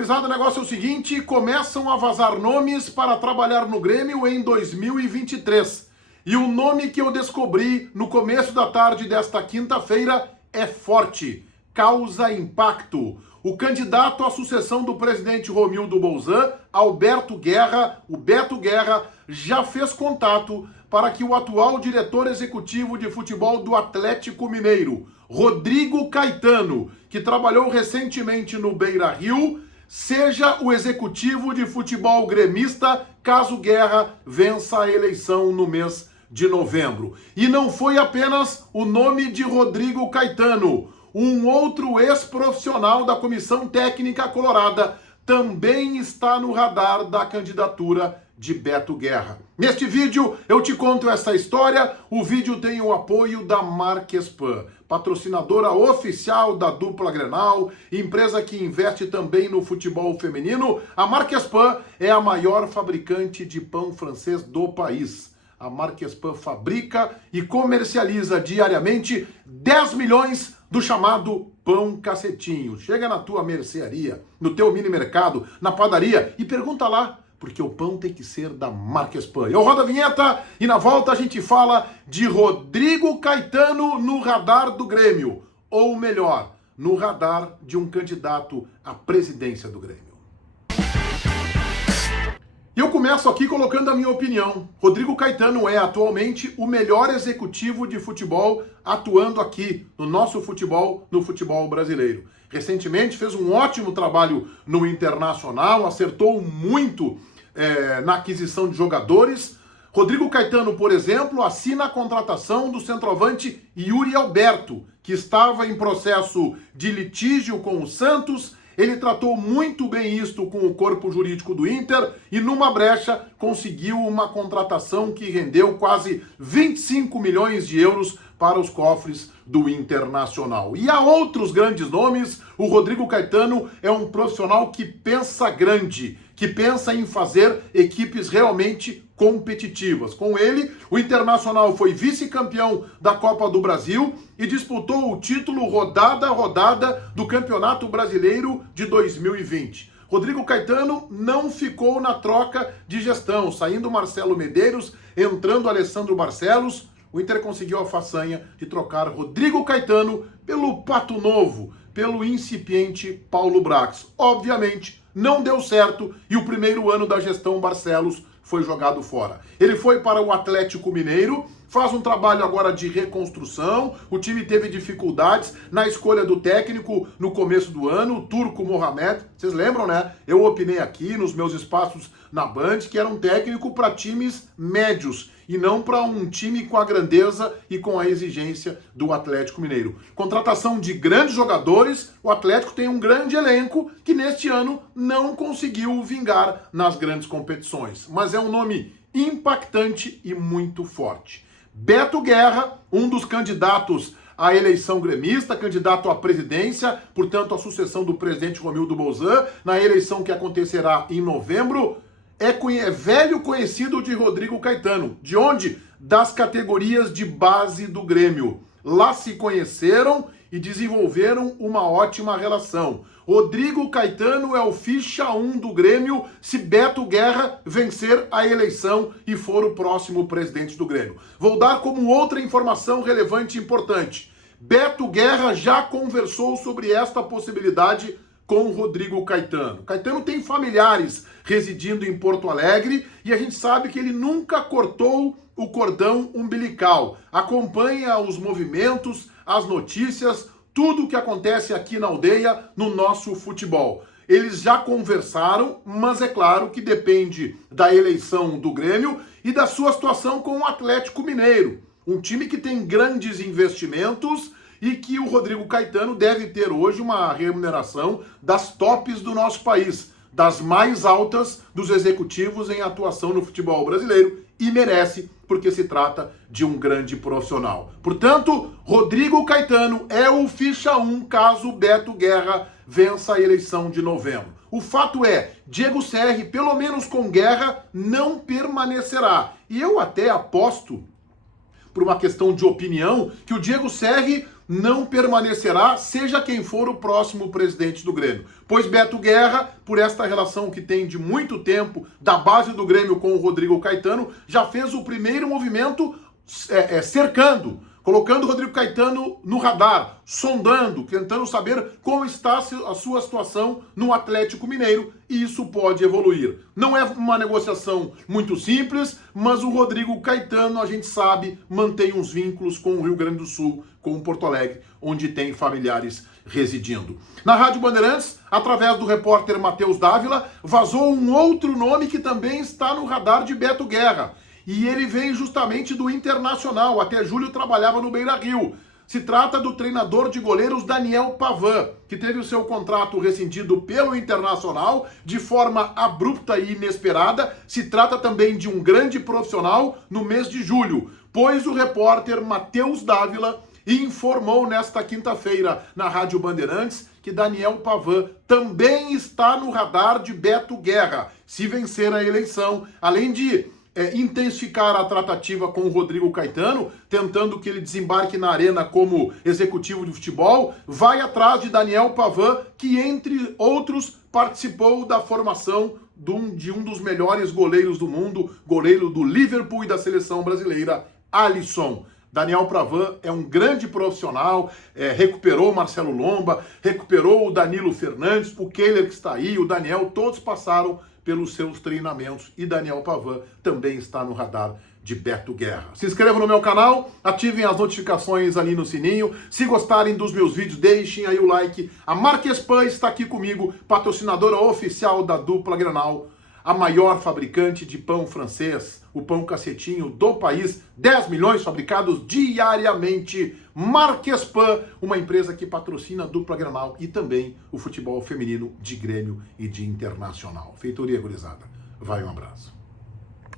Gurizada, o negócio é o seguinte, começam a vazar nomes para trabalhar no Grêmio em 2023. E o nome que eu descobri no começo da tarde desta quinta-feira é forte, causa impacto. O candidato à sucessão do presidente Romildo Bolzan, Alberto Guerra, o Beto Guerra, já fez contato para que o atual diretor executivo de futebol do Atlético Mineiro, Rodrigo Caetano, que trabalhou recentemente no Beira-Rio, seja o executivo de futebol gremista caso Guerra vença a eleição no mês de novembro. E não foi apenas o nome de Rodrigo Caetano. Um outro ex-profissional da Comissão Técnica Colorada também está no radar da candidatura de Beto Guerra. Neste vídeo eu te conto essa história. O vídeo tem o apoio da Marquespan, patrocinadora oficial da dupla Grenal, empresa que investe também no futebol feminino. A Marquespan é a maior fabricante de pão francês do país. A Marquespan fabrica e comercializa diariamente 10 milhões do chamado pão cacetinho. Chega na tua mercearia, no teu mini mercado, na padaria e pergunta lá, porque o pão tem que ser da Marquespan. Eu rodo a vinheta e na volta a gente fala de Rodrigo Caetano no radar do Grêmio. Ou melhor, no radar de um candidato à presidência do Grêmio. E eu começo aqui colocando a minha opinião. Rodrigo Caetano é atualmente o melhor executivo de futebol atuando aqui no nosso futebol, no futebol brasileiro. Recentemente fez um ótimo trabalho no Internacional, acertou muito na aquisição de jogadores. Rodrigo Caetano, por exemplo, assina a contratação do centroavante Yuri Alberto, que estava em processo de litígio com o Santos. Ele tratou muito bem isto com o corpo jurídico do Inter e numa brecha conseguiu uma contratação que rendeu quase 25 milhões de euros para os cofres do Internacional. E há outros grandes nomes. O Rodrigo Caetano é um profissional que pensa grande, que pensa em fazer equipes realmente competitivas. Com ele, o Internacional foi vice-campeão da Copa do Brasil e disputou o título rodada a rodada do Campeonato Brasileiro de 2020. Rodrigo Caetano não ficou na troca de gestão, saindo Marcelo Medeiros, entrando Alessandro Barcelos. O Inter conseguiu a façanha de trocar Rodrigo Caetano pelo Pato Novo, pelo incipiente Paulo Brax. Obviamente, não deu certo e o primeiro ano da gestão Barcelos foi jogado fora. Ele foi para o Atlético Mineiro, faz um trabalho agora de reconstrução. O time teve dificuldades na escolha do técnico no começo do ano, o Turco Mohamed. Vocês lembram, né? Eu opinei aqui nos meus espaços na Band que era um técnico para times médios e não para um time com a grandeza e com a exigência do Atlético Mineiro. Contratação de grandes jogadores, o Atlético tem um grande elenco que neste ano não conseguiu vingar nas grandes competições. Mas é um nome impactante e muito forte. Beto Guerra, um dos candidatos à eleição gremista, candidato à presidência, portanto à sucessão do presidente Romildo Bolzan, na eleição que acontecerá em novembro, é velho conhecido de Rodrigo Caetano. De onde? Das categorias de base do Grêmio. Lá se conheceram e desenvolveram uma ótima relação. Rodrigo Caetano é o ficha 1 do Grêmio se Beto Guerra vencer a eleição e for o próximo presidente do Grêmio. Vou dar como outra informação relevante e importante. Beto Guerra já conversou sobre esta possibilidade com o Rodrigo Caetano. Caetano tem familiares residindo em Porto Alegre e a gente sabe que ele nunca cortou o cordão umbilical. Acompanha os movimentos, as notícias, tudo o que acontece aqui na aldeia no nosso futebol. Eles já conversaram, mas é claro que depende da eleição do Grêmio e da sua situação com o Atlético Mineiro. Um time que tem grandes investimentos e que o Rodrigo Caetano deve ter hoje uma remuneração das tops do nosso país, das mais altas dos executivos em atuação no futebol brasileiro, e merece, porque se trata de um grande profissional. Portanto, Rodrigo Caetano é o ficha 1 caso Beto Guerra vença a eleição de novembro. O fato é, Diego Serri, pelo menos com Guerra, não permanecerá. E eu até aposto, por uma questão de opinião, que o Diego Serri não permanecerá, seja quem for o próximo presidente do Grêmio. Pois Beto Guerra, por esta relação que tem de muito tempo da base do Grêmio com o Rodrigo Caetano, já fez o primeiro movimento cercando, colocando o Rodrigo Caetano no radar, sondando, tentando saber como está a sua situação no Atlético Mineiro, e isso pode evoluir. Não é uma negociação muito simples, mas o Rodrigo Caetano, a gente sabe, mantém uns vínculos com o Rio Grande do Sul, com o Porto Alegre, onde tem familiares residindo. Na Rádio Bandeirantes, através do repórter Matheus Dávila, vazou um outro nome que também está no radar de Beto Guerra. E ele vem justamente do Internacional, até julho trabalhava no Beira-Rio. Se trata do treinador de goleiros Daniel Pavan, que teve o seu contrato rescindido pelo Internacional de forma abrupta e inesperada. Se trata também de um grande profissional no mês de julho, pois o repórter Matheus Dávila informou nesta quinta-feira na Rádio Bandeirantes que Daniel Pavan também está no radar de Beto Guerra, se vencer a eleição, além de intensificar a tratativa com o Rodrigo Caetano, tentando que ele desembarque na arena como executivo de futebol, vai atrás de Daniel Pavan, que, entre outros, participou da formação de um dos melhores goleiros do mundo, goleiro do Liverpool e da seleção brasileira, Alisson. Daniel Pavan é um grande profissional, recuperou o Marcelo Lomba, recuperou o Danilo Fernandes, o Kehler que está aí, o Daniel, todos passaram pelos seus treinamentos, e Daniel Pavan também está no radar de Beto Guerra. Se inscrevam no meu canal, ativem as notificações ali no sininho. Se gostarem dos meus vídeos, deixem aí o like. A Marquespan está aqui comigo, patrocinadora oficial da dupla Grenal, a maior fabricante de pão francês, o pão cacetinho do país, 10 milhões fabricados diariamente. Marquespan, uma empresa que patrocina a dupla Grenal e também o futebol feminino de Grêmio e de Internacional. Feitoria gurizada. Vai, um abraço.